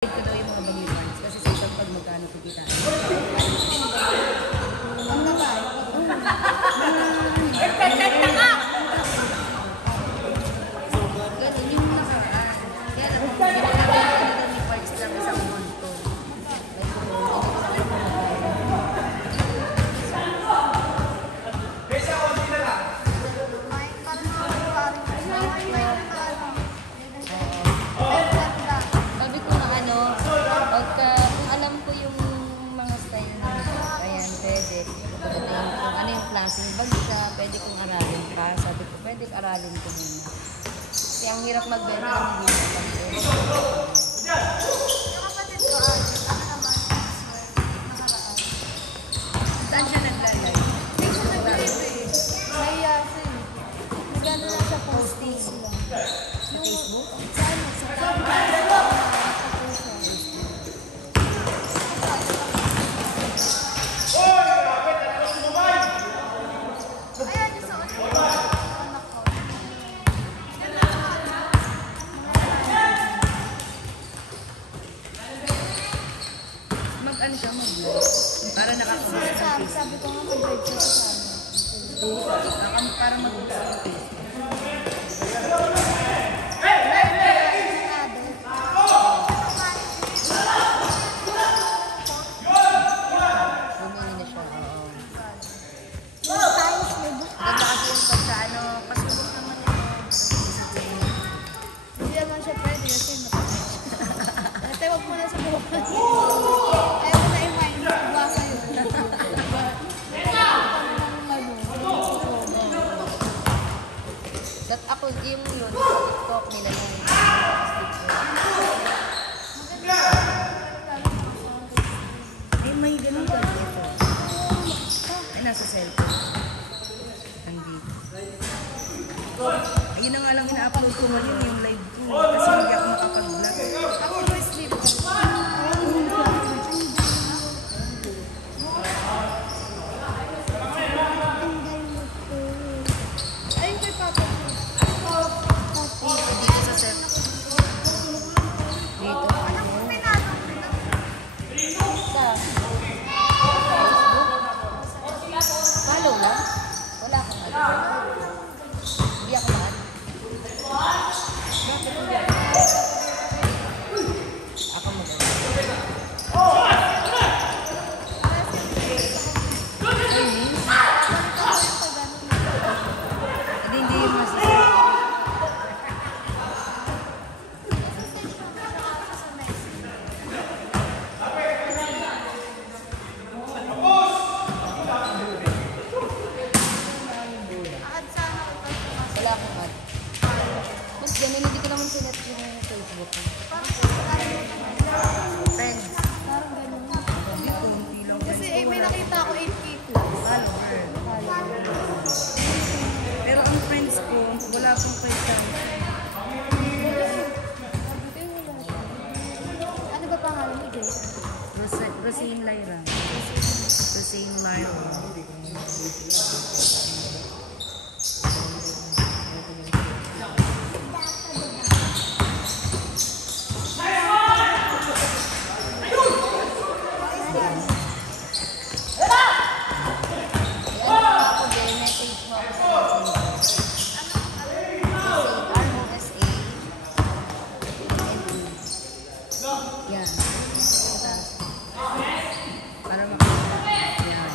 Ito daw yung mga bagay kasi sa isang pag magkano kikita. Ang naman. Ganun yung nakaraan. Kaya naman, ginagawa ko ni parts lang isang monto. Sabi ko na ano, pagka, kung alam ko yung mga style na ayan, pwede. Kung ano yung klaseng bag siya, pwede kong aralin pa. Sabi ko, pwede aralin ko muna. Kasi ang hirap magbenta ng hindi ko lang. Yung kapatid ko, ano naman, nakaraan. Saan siya naglalay? Hindi siya nag-live eh. May yasin. Nagano lang sa posting sila. Sa Facebook? Sa ano, sa camera. Ayan, yung sa anak ko. Mag-ano siya, mag-vlog. Para nakakamusta sa Facebook. Sabi ko nga mag-live siya sa amin. Para mag-vlog sa Facebook. Bumili na siya, oo. Ganda kasi yung pagka ano, pasubok naman yun. Hindi naman siya pwede kasi nakapit. Dati wag mo na sa buwan. Ayaw mo na i-mind. Magbasa yun. That ako, yung yun, TikTok nila yung eh, may ganun ka dito. Ay, nasa cellphone. Nandito. Ayun na nga lang ina-upload ko ngayon yung live ko. Kasi hindi ako makapag-vlog. Ako no sleep. Ayun kay Papa. Dito sa cellphone. Dito. Alam mo, pinatong Sa Facebook. Follow lang. Wala akong ano. Hindi ako maan. Bakit hindi ako maan? Ako magawa. Ayun. Hindi yung masisip. Wala akong ad. Mas ganun, hindi ko naman sinet yung Facebook ko. Friends. Parang ganun. Hindi ko, hindi lang. Kasi may nakita ako 8K plus. Follower. Pero ang friends ko, wala akong question. Ano ba pangalan mo, Jay? Rosine Lyra. Rosine Lyra. Ako din, message mo ako sa ROSA. Yan. Para makita. Yan.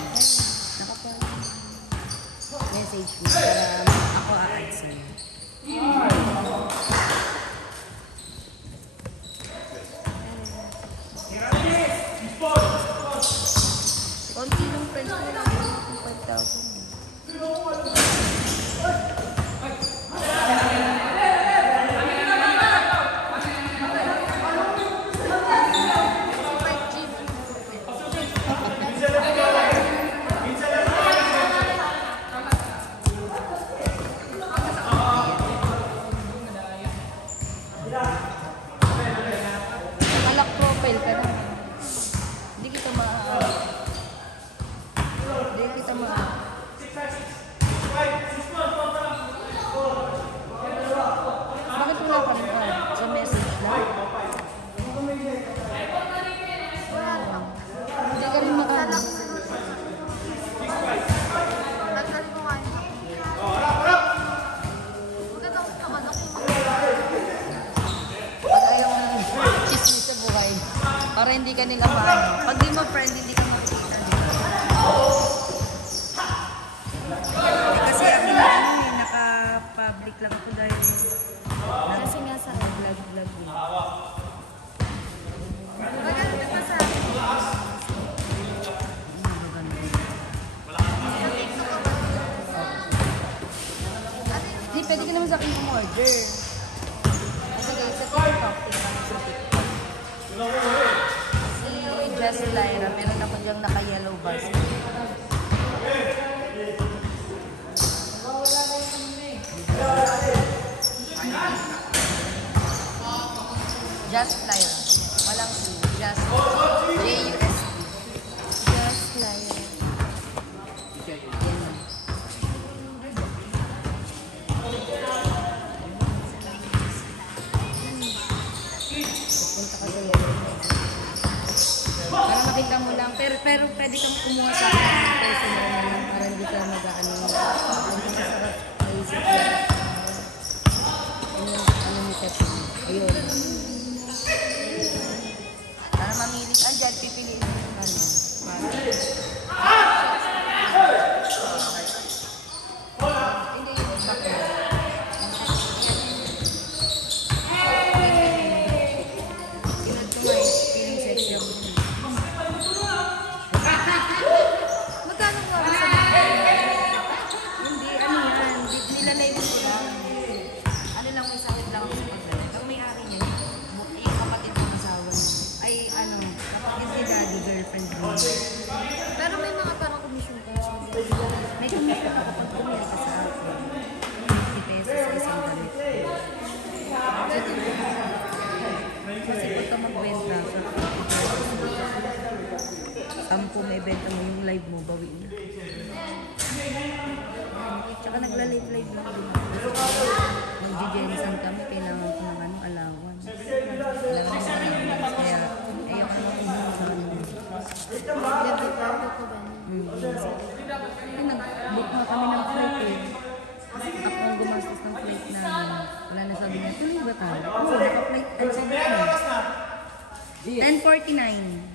Message mo para ako a-add sa'yo. Konti ng friends ko lang yung 5,000. Malak profile ka na. Hindi kita ma... hindi ka nila maano. Pag di mo friend, hindi ka makikita nila. Kasi ako na naka-public lang ako dahil Kasi nga sa vlog-vlog eh. Maganda pa sa akin. Hindi, pwede ka naman sa akin umorder. Kasi guys, sa TikTok, si Jessie Lyra, meron ako diyang naka-yellow basket. Just Lyra. Walang C. Just J-U-S-T. Just like Yan lang. Pupunta ka sa yellow. Para makita mo lang. Pero pwede kang kumuha sa akin ng personal na lang para hindi ka mag-ano. Hindi ka sarap naisip ka. Ano ni Tete? Ayun. Para mamili ka dyan, pipiliin mo yung ano. Hindi yung back mo. Tinad ko nga feeling sexy ako. magkano nga ba sa Hindi, ano yan. Nilalagay ko lang. Ano lang, may sakit lang ako sa paglalagay. Ang may-ari niya, yung kapatid ng asawa niya. Ay, ano, yung si daddy, girlfriend mo. Pero may mga parang commission kayo. May commission ako pag bumili ka sa akin. 50 pesos sa isang damit. Kasi pagka magbenta, for 50 pesos, 10 may benta mo, yung live mo, bawiin na. Tsaka nagla-live lang din ako. Nag-jensen kami, kailangan ko ng ano, alawan. Alawan ng allowance, kaya ayoko na kumuha sa ano. Level pa ko ba? Nag-book nga kami ng flight eh. Ako ang gumastos ng flight namin. Wala na sabi niya, tuloy ba tayo? Kasi naka-flight, ano sabi niya? 10:49.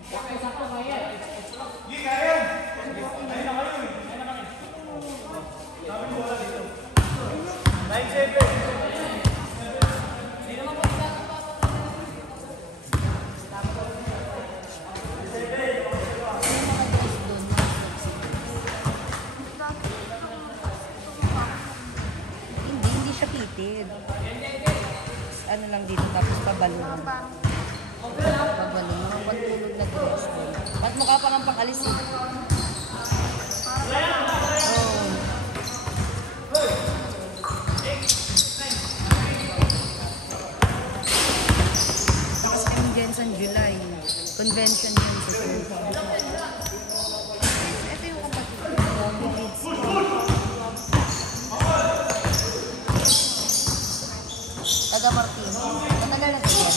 Hindi siya kitid. Ano lang dito, tapos pabalong. Pabalong, mga pantulog na dress. Ba't mukha pa ng pang-alis eh? Oh. Tapos kayong Jensen July. Convention yun sa school. Ito yung kapatid. Taga Martino. Matagal na siya.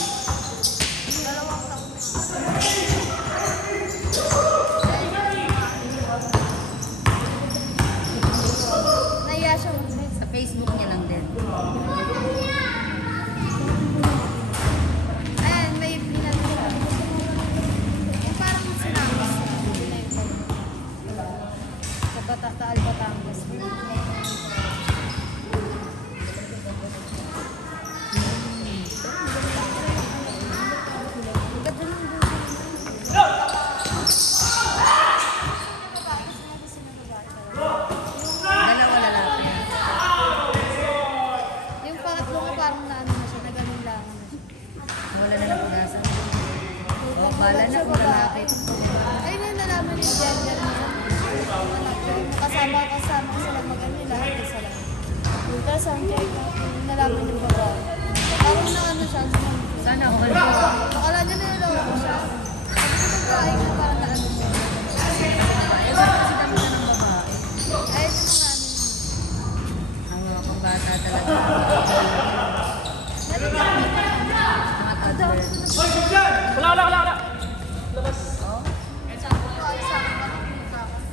Dalawang taon. Naiya siya mag-live. Sa Facebook niya lang din. Ayan, may pinag siya. Yung parang sinama siya. Sa Taal, Batangas. Ganda ng buhay. Dalawa lalaki. Yung pangatlo ko parang naano na siya, nagaling lang na siya. Wala na napunasan. Oh, bala na kung lalaki. Ayun na yung nalaman ni gender niya. Kasama ko sila mag-ano lahat isa lang. Tapos ang check yung nalaman yung babae. Parang na ano siya. Sana ako kayo. Akala niya niloloko ko siya. Sabi ko babae ko parang na ano siya. Kasi dami na ng babae. Ay, ito mga ano. Ang mga pambata talaga. Mga toddler. Wala. Oh, Sabi ko ay sa akin parang pinagkakot.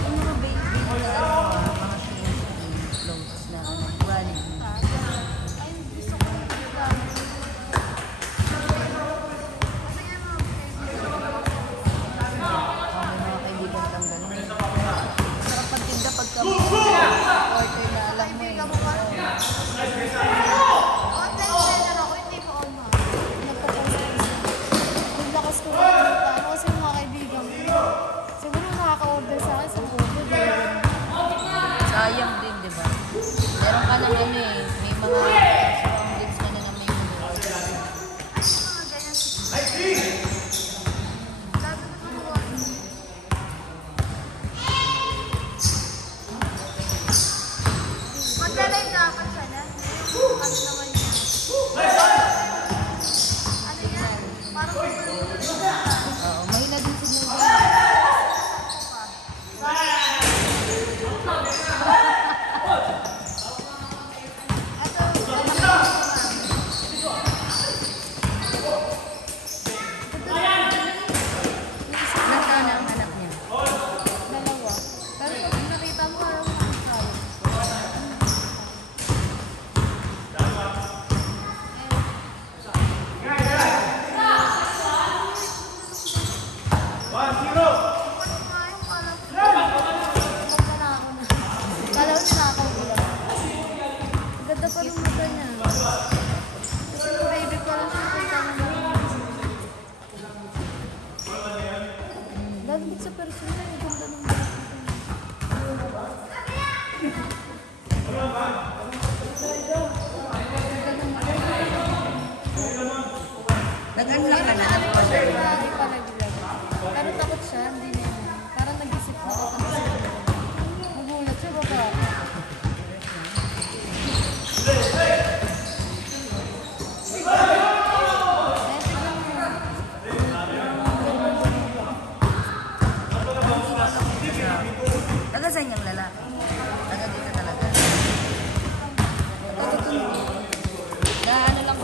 yung mga baby na mga shoes, clothes na running. Ay, gusto ko yung pinagkakot.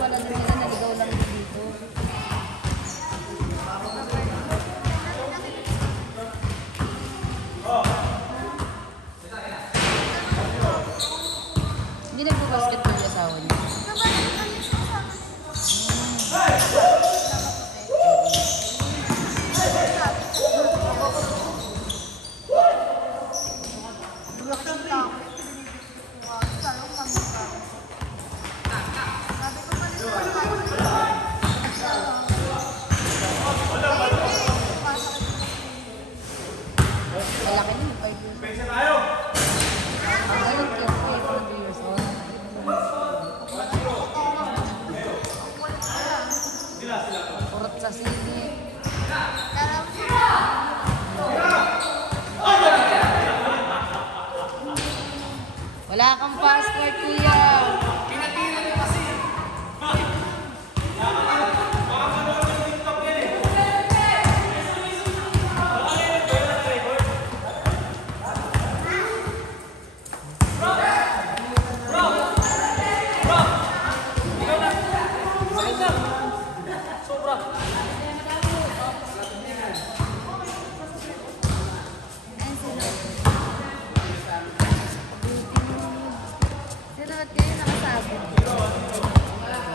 pala nila, naligaw lang din dito. Hindi nagpo-basketball yung asawa niya. Malaki na yung 5 years old. Ang galing kaya 5 years old. Kurot sa sili. Wala kang passport, kuya. Dapat kayo nakasabi.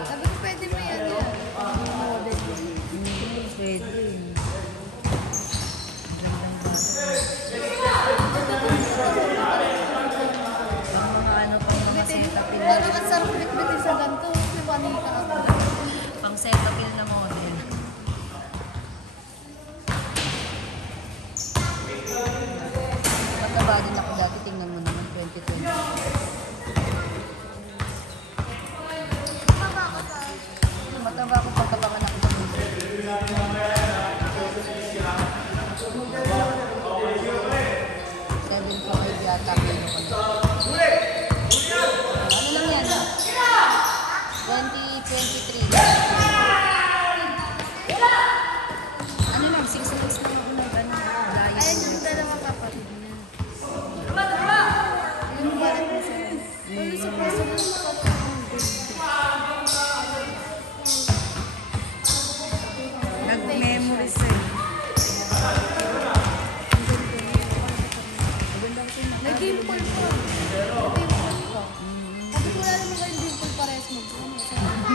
Sabi ko pwede mo yan. Model. Pwede. Ang mga ano pang mga setapil na. Pero kasarap bitbitin sa ganito. May panika ako. Pang setapil na model. Mataba din ako dati. Tingnan mo naman 2020. Mataba ako pagkabangan ako sa mundo. 7.5 yata kilo ko na. Ano lang yan? 2023. Ano lang, 6 months na ako nag ano, diet. Ayan yung dalawang kapatid niya. Yung parang kasi. Wala sa puso ng Nag-memories eh. Nag-dimple pa. Nag-dimple pa. Sabi ko wala naman kayong dimple parehas mo.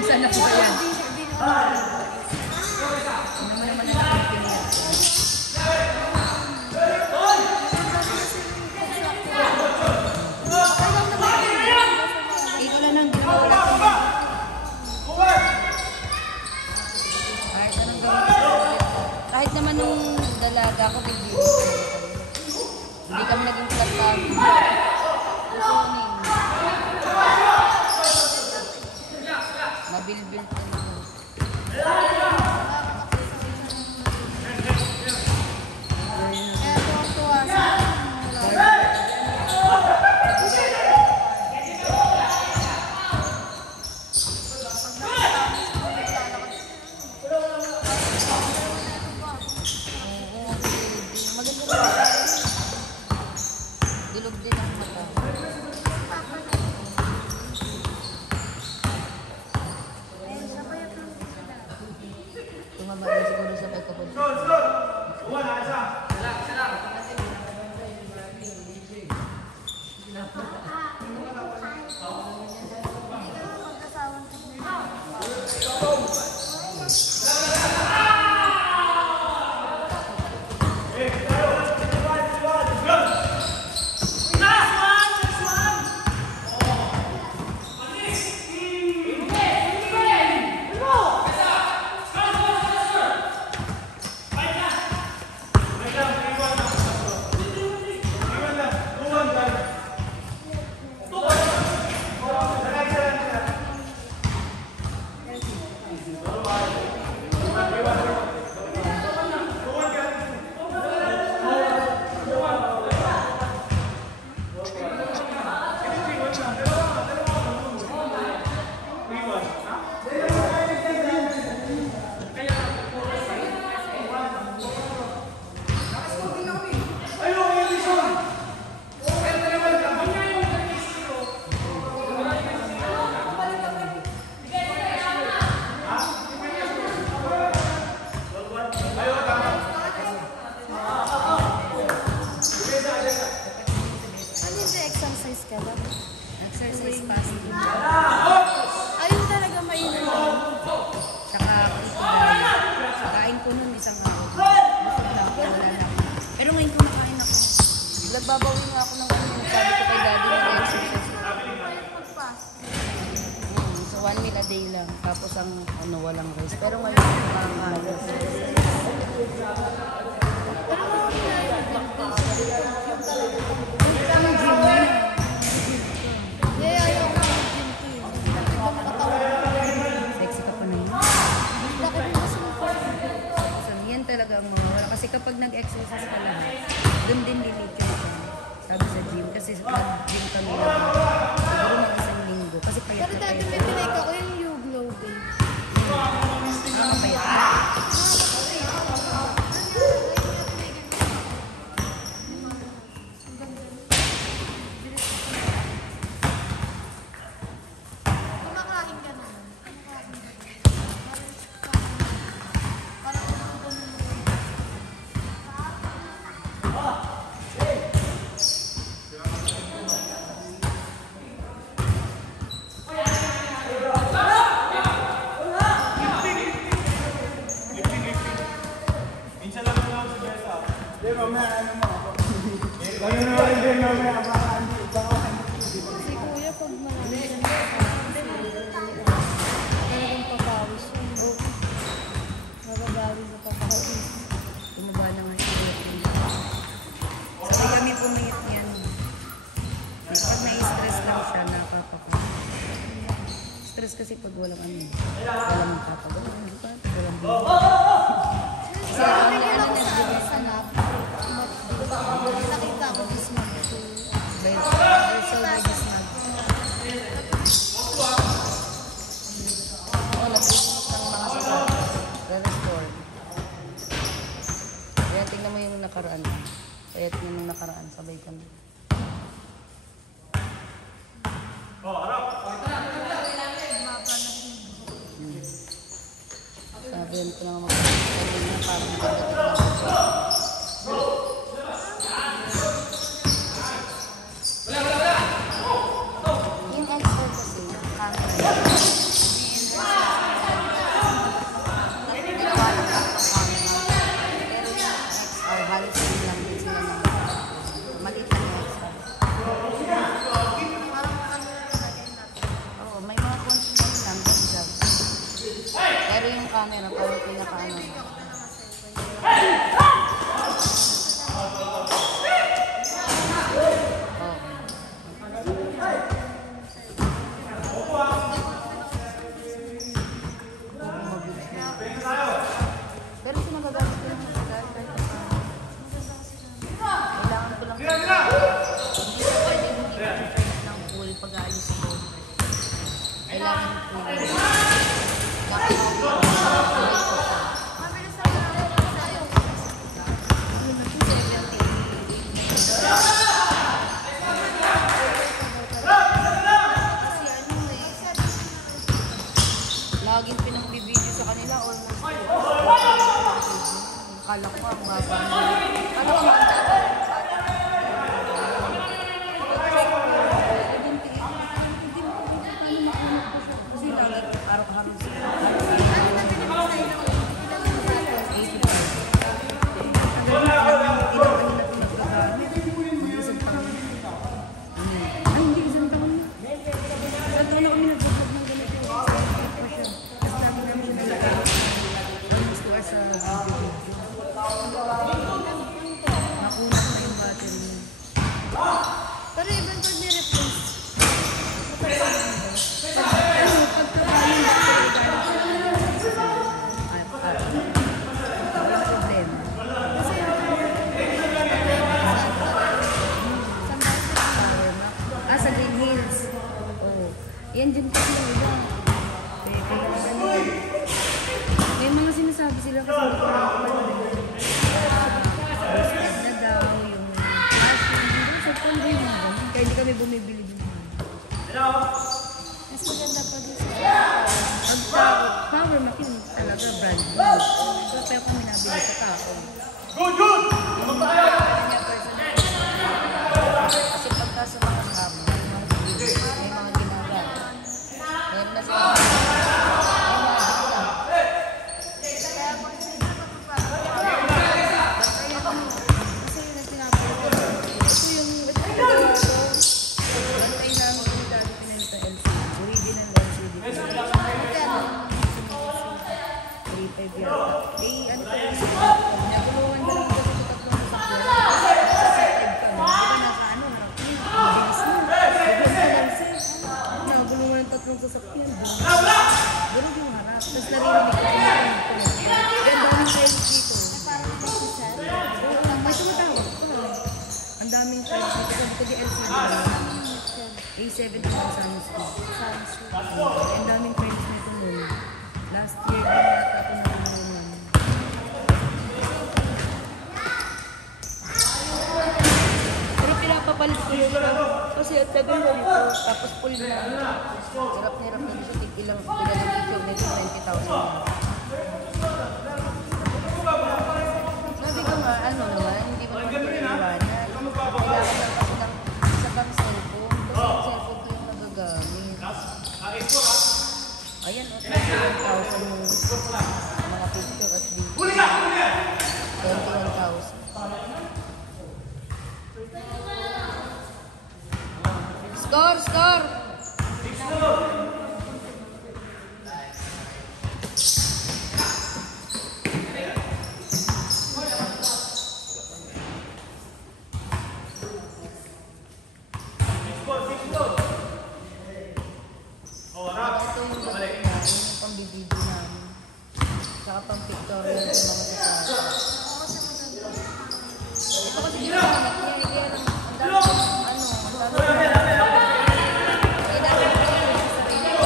Saan na po ba yan? Hindi na. Ano naman na nakapilihan? Ikaw na lang, ginawa wala ko. Kahit anong gawin ko. Kahit naman nung dalaga ko, hindi kami naging flat kami. Kusunin. Mabilbil ko na. Kaya tuwang-tuwa sa Maganda ba? Dilog din ang mata. Tumaba na siguro sa pagkabot. Nagbabawi nga ako ng ano. Sabi ko kay daddy mag-exercise. So 1 meal a day lang. Tapos ang ano, walang rice. Pero ngayon, makakalas. Yeah, ayaw ko mag-gym to eh. Hindi ko makatawan. Sexy ka pa na yun. Bakit mo kasi So, yan talaga ang mawawala. Kasi kapag nag-exercise ka lang, doon din lilito siya. Sabi sa gym. Kasi nag-gym kami lang. Siguro mga isang linggo. Kasi payat pero na dati payat. may pinay ko yung You Glow Babe. Payat na. Kumakain ka naman. Si Kuya pag marami siya talagang papawis yun. Magabawi sa papawis. Tumaba na nga yung ulit yun. Sabi kami pumiyat yan. Pag na-stress lang siya, nakakapa. Stress kasi pag walang ano. Walang kapag. Walang Sa akin na ako sa sanap. Nakita ko this month. Also, ladies mag. Oo, nagbibigit ng mga sasakit. Re-restore. Kaya tingnan mo yung nakaraan. Kaya tingnan mo yung nakaraan. Sabay kami. Sabi ko lang magpapalagay na parang magdadating na. Yung expert kasi, camera. Ginawa lang ang camera. Pero yung XR, halos hindi lang din sila ng maliit na yung XR. Oo, may mga konti lang dagdag. Pero yung camera, parang pinaka-ano. Pero sinagagamit ko lang sa dahil kahit paano. Kailangan ko lang hindi ko pwede hindi ko ng pool pag-aalis ko. Kailangan pool. Laging pinagbibideo sa kanila almost. Kala ko ang baba. Kala ko ang kasi lagi araw-araw sila. Ay, hindi, isang taon na. Isang taon na kami nag-vlog ng ganito. Tapos namin namin nalagay. Almost 2 hours sa video. Nakuha ko na yung battery niya. Pero even pag ni-replace, Walang problema. Sa Green Hills. Oo. Yan dyan kasi yung iba. Eh, kailangan nila. May mga sinasabi sila kasi hindi ko lang boosted na daw yung cash. Hindi sa phone din yung ganun. Kaya hindi kami bumibili din. mas maganda pa din sa Pagka power makin talaga brand new. So, pero kami nabili sa tao. Good! Kanya personal. Kasi pagka sa mga shop, may mga ginagawa. Meron na sila. kasi yun ang tinapay ko. Ito yung 25 yata. Eh, ano pa rin siya? Nagulungan ba lang kasi ito tatlong sasakyan? Kasi sasakyan ka, no? Di ba nasa ano, mabilis na. Bigyan ka lang, sir. Nagulungan ng tatlong sasakyan. Ganun yung harap. Tapos narinig ko yung harap ko. Ganda ng tiles dito. May tumatawag pa. Ang daming tiles dito. Sabi ko di LCD lang. A7 naman sa ano school. Ang daming tiles nito nun. Last year din yata ako nakulunan. Pero pinapapalit ko siya. Kasi at tagal na nito. Tapos full na. Hirap na hirap na siya. Ilang picture nito, 20,000. Sabi ko nga, ano naman, hindi mo naman piniwanan. Kailangan lang kasi ng isa kang cellphone. Kasi yung cellphone ko yung nagagamit. Ayan, o, 21,000 yung mga picture at video. 21,000. Score! Score! Ito yung gagawin namin, yung pambibideo namin. Saka pang pictorial sa mga kasama. Ito kasi di ba naman, kaya lang, ang dami ano, ang dami kaya dapat ko yun sa sarili ko.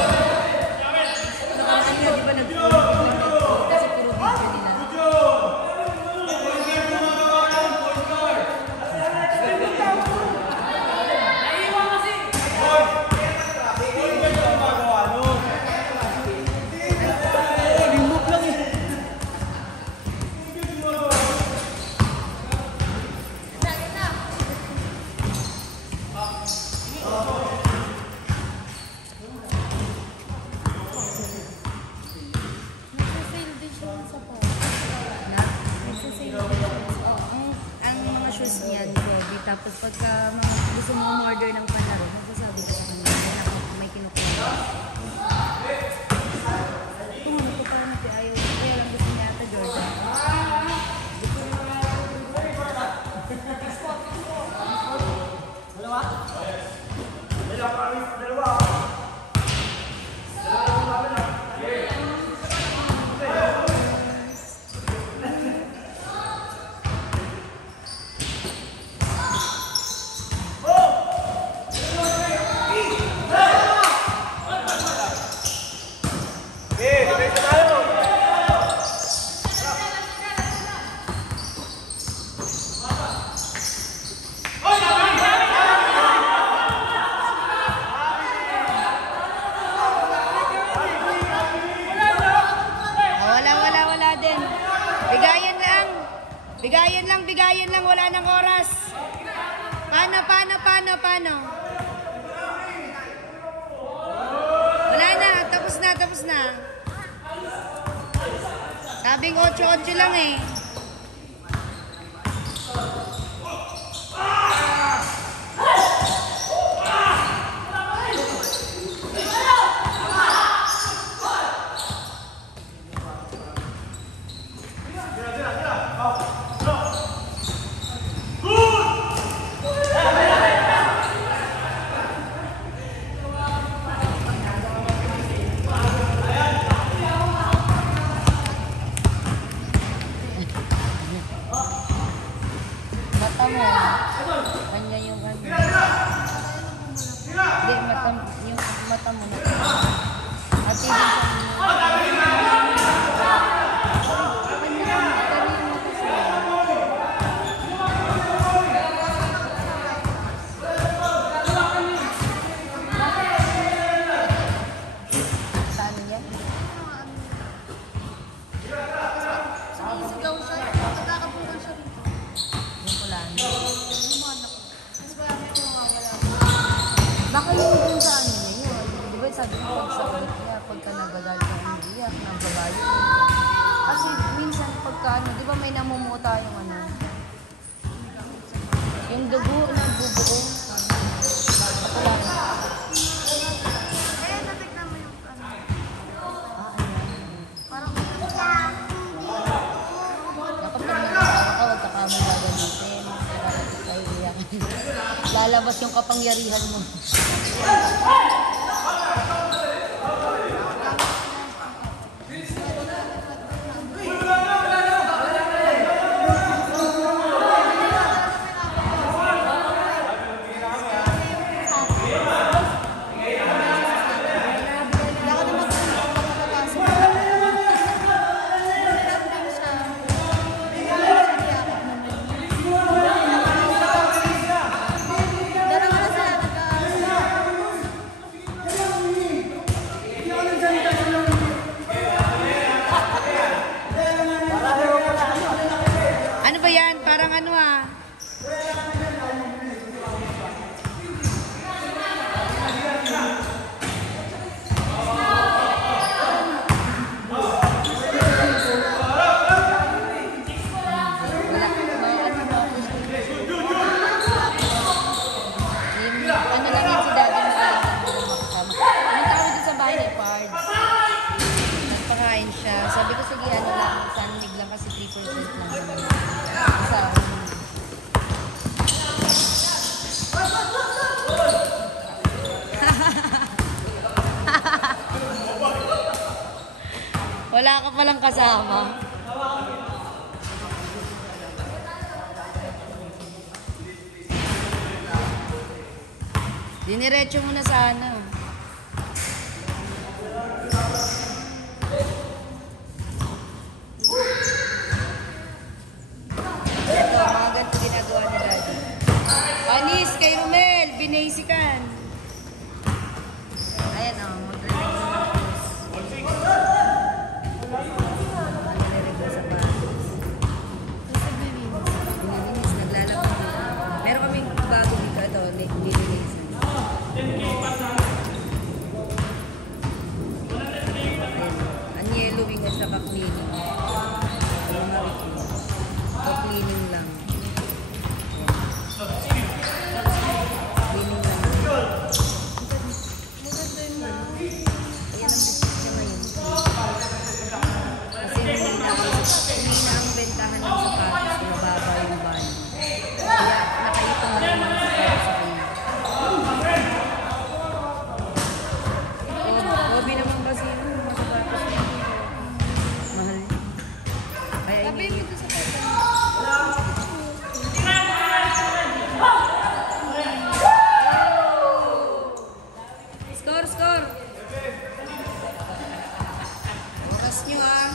Nakakasin na, di ba nag-upload kasi puro video nila. Nagsasale din siya sa park. Na? Nagsasale din siya. Ang mga shoes niyan, Kobe. Tapos pagka gusto mo order ng palaro, magsasabi ko sa kanila na may kinukuha. Ito nga, nagpaparang natin ayaw. Kaya lang gusto niya ata Jordan. Wala din. Bigayan lang. Bigayan lang. Wala nang oras. Paano? Wala na. Tapos na. Sabing 8-8 lang eh. Mata mo. Kanya yung ano. Hindi, yung mata mo. At ibig saan yan? Sumisigaw siya. Magkakapunan siya rito. Yung kulano. Lumana ko. Mas marami ko mawawala. Baka yung dun sa ano niya yun. Di ba sabi ko pag sa ulit niya, pagka nagagal ka umiiyak, nababayo. Kasi minsan pagka ano, di ba may namumuta yung ano? Yung dugo na bubuo. Kulano. Eh, natignan mo yung ano. Ah, ayan. Parang Lalabas yung kapangyarihan mo. Ano ba yan? Parang ano ah. Wala. May ano ba? Ano lang yan si daddy mo lang makasama. Pumunta kami dun sa bahay ni Pards. Nagpakain siya. Sabi ko, sige, ano lang, sanig lang kasi 3% lang. Sa wala ka palang kasama. Diniretso mo na sana. Ito, mga ganito ginagawa ni Daddy. Panis kay Romel, binasikan. Ayan o, magre-regs sa patos. Magre-regs sa patos. Binilinis, naglalakad dito. Meron kaming bago dito. Ito, nililinis. Ang yellowing at saka cleaning. Ito cleaning lang. Cleaning lang. Ayan ang biscuit niya ngayon. Kasi hindi na ang bentahan ng sapatos. Mababa yung ban. Kaya nakaipon na lang ang sapatos sa kanya. Hobby naman kasi yun, mga sapatos niya. Mahal. Kaya Sabi mo ito sa pwede. Score, score! Bukas nyo ah.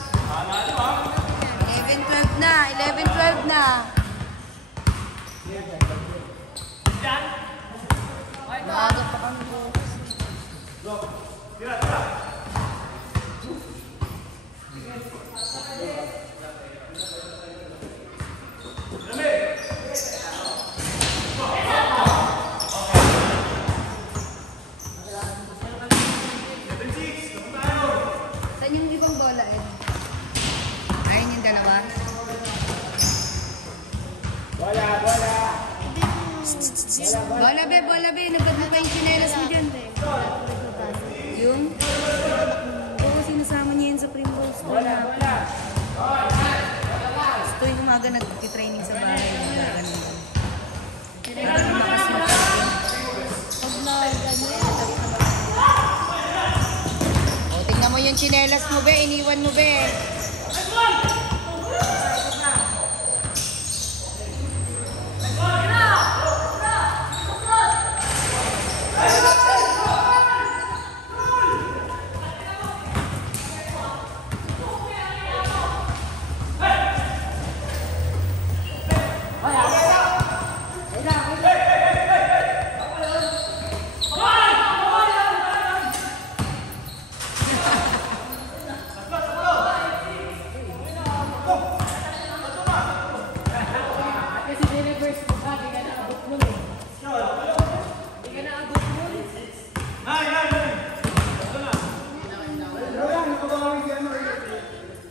11-12 na, 11-12 na. Maaga pa kami bukas. Saan yung ibang bola eh? Ayun yung dalawa. Bola be. Nabad mo pa yung chinelas mo dyan. Yung? Oo, sinasama niya yan sa Primrose. Bola. Gusto yung umaga nag-training sa bahay. Para lumakas mo. Pag na-ganyan, O, tingnan mo yung chinelas mo be. Iniwan mo be.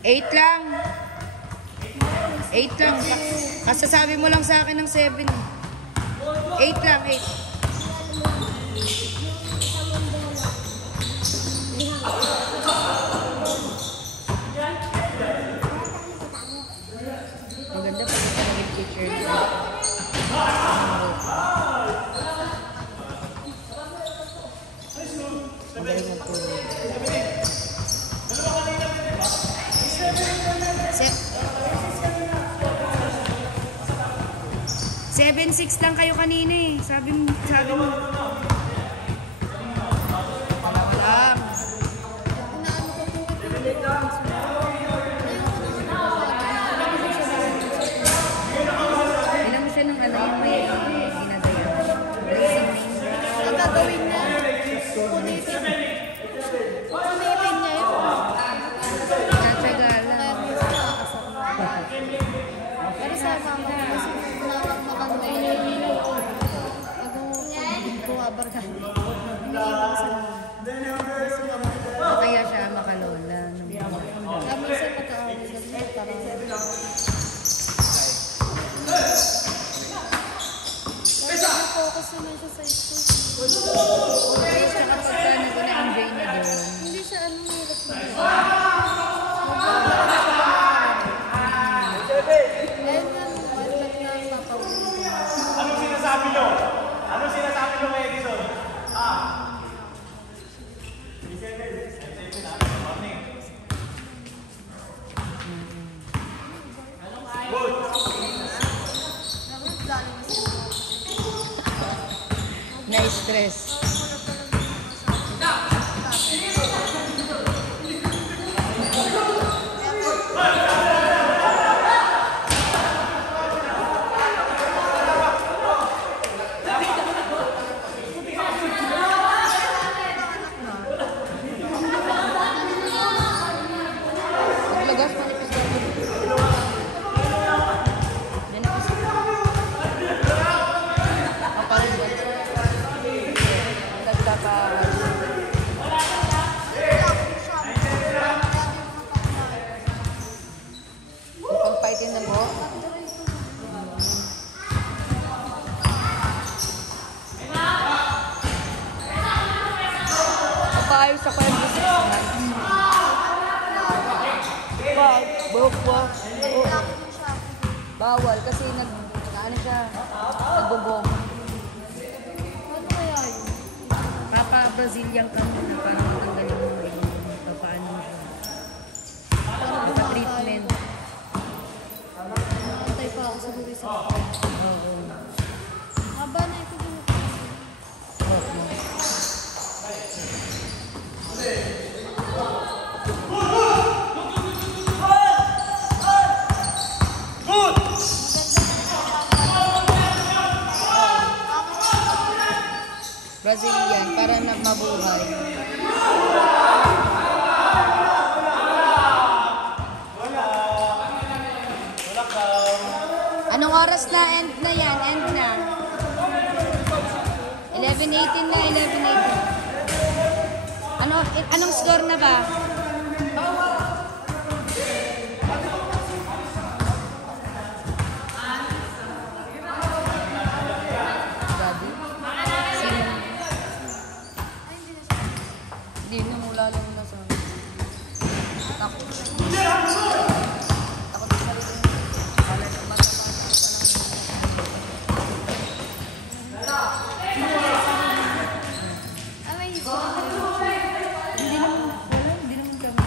Eight lang. 8 lang. Kasasabi mo lang sa akin ng 7. 8 lang, 8. Maganda pag ito naging teacher. 7-6 lang kayo kanina eh. Sabi mo. Lang. Inaano ko po ito. Bilang mo siya ng ano yung may ginagayo. Racing name. Ang gagawin niya, punitin. Punitin niya yun. Tsatsaga Kaya lang. minsan nakakasama. Pero sa mama ko kasi nakakmakantay niya yun. Pag ko abarkan. Hindi ibang sa kasi Kaya siya makalola. kaya minsan magkaawin kasi parang focus naman siya sa school. Always siya kapag nag-enjoy na doon. Hindi siya ano hirap na yun. Ayun nga, wala na papawin. Anong sinasabi nyo? Anong sinasabi nyo kay Edison? Na-stress. Paglagas, manipis daw. Manipis. Parang nagtapa. Pag-fighting na mo. Papaayos sa kwento sa buhok. Bawal kasi ano siya, nagbubong. Ano kaya yun? Papa Brazilian ka muna para matanggalin mo yung papaano siya. Pa-treatment. Patay pa ako sa buwis ako. Oo. Haba na ito din. Brazilian para na mabuhay. Anong oras na? End na yan. End na. 11:18 na. 11:18. Anong score na ba? Gabi? Sino? Hindi na mula lang na sa... Takot. Takot sa sarili. Wala na Ay, may Hindi naman kami.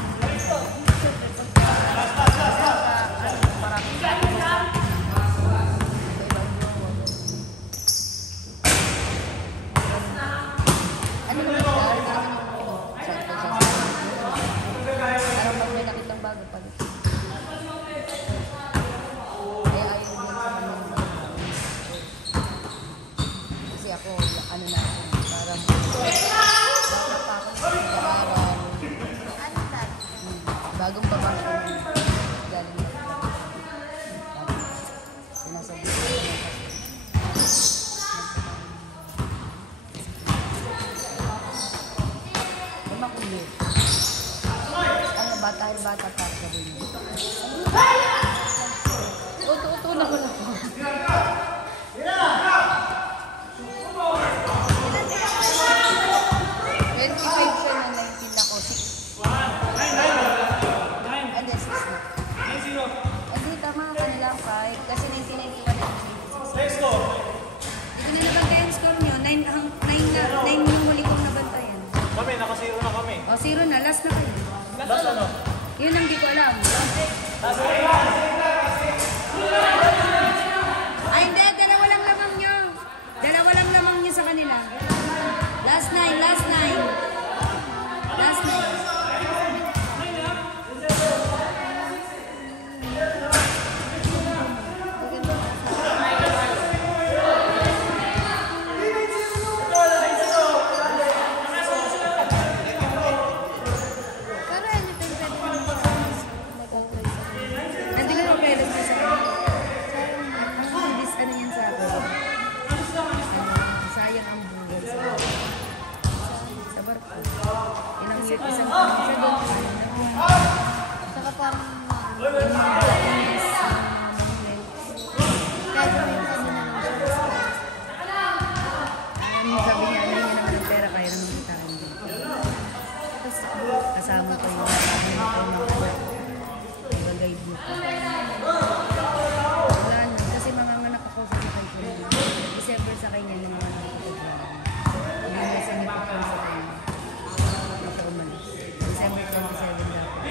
Ano naman siya? Parang pag may nakitang bago pala. Kaya ayaw din sa kanya. Kasi ako, ano na ako, parang bata pa ako nag-aaral. ano dad? Bagong babasyon. Galing na. Sinasabi ko na makulit. Ano, bata pa sabi mo. Uto na ko na po. Siya na 19 ako. 6. Ano, 6 na. Hindi, tama. Kanila 5. Kasi 1991 na 6. Let's go! Hindi ko na nabantayan score nyo. 9 yung huli kong nabantayan. Kami, nakasiro na kami. O, 0 na. Last na kayo. Last ano? Yun ang di ko alam. Ay, hindi. Dalawa lang yung mga Japanese manulit. Kahit may ano na lang siya. Sabi niya, ano niya naman ang pera, kaya naman kitaan din. Tapos, Kasama ko yung sabi ko ng anak. Iba-guide mo ko. Wala na, kasi manganganak ako sa sakay ko. December sa kanya yung mga anak ko. Hindi na sinipot ko sa kanya. Hindi siya umalis. December 27 dapat.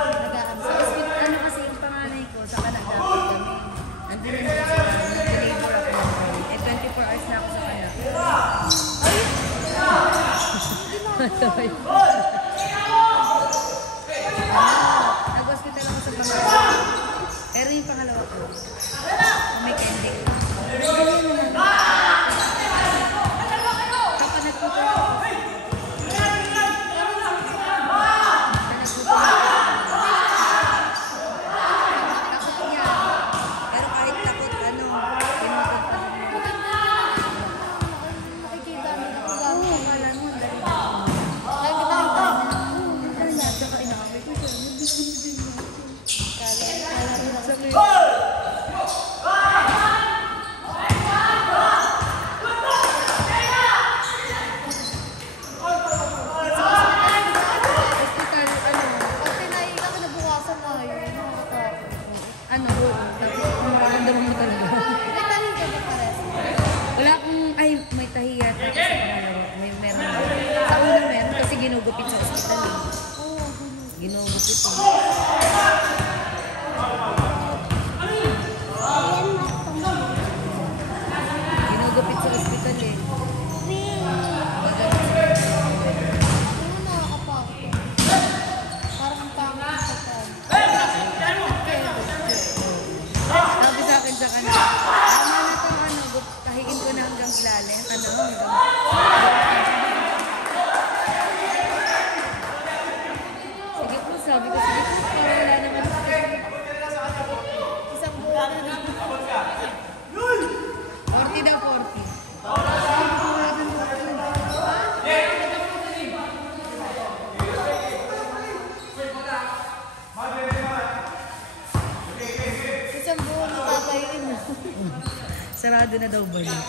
Ano kasi yung panganay ko sa Canada kami. Nandun na siya sa nag-labor ako ng kami. 24 hours na ako sa Canada. Nag-hospital ako sa panganay. Pero yung pangalawa ko, may kending. Kapanat ko ko. Takot niya. Pero kahit takot, ano, inutot pa rin. nakikita mo na kung Oo, gano'n. akala mo, dali. Nakikita mo. Kaya, tsaka inakapit ko siya. Kala mo na Sakit. Hospital, ano, Pag tinahin ka, kinabukasan na yun. Nakakatakot. ano, tapos nararamdaman mo talaga. May tahin ka ba pares? Wala akong, ay, may tahiya. Tapos sa pangalawa, meron. Sa una meron kasi ginugupit sa hospital. Eh. Oo, Ginugupit. Eh. Ginugupit sa hospital eh. ano nakakapakot. Parang ang pangit ng pagkain. Sabi sa akin sa kanila, tama na ito, ano, tahiin ko na hanggang ilalim. Ano, sige po, sabi ko, sige po, wala naman. Isang buwan na. 40 daw, 40. Isang buwan na tatayin mo. Sarado na daw ba yun?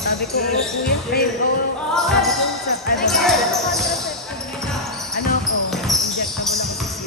Sabi ko, oo, kuya, oo. Sabi ko, sa, ano, Ay, kaya contraceptive. ano ako, injectable ako sa CSI.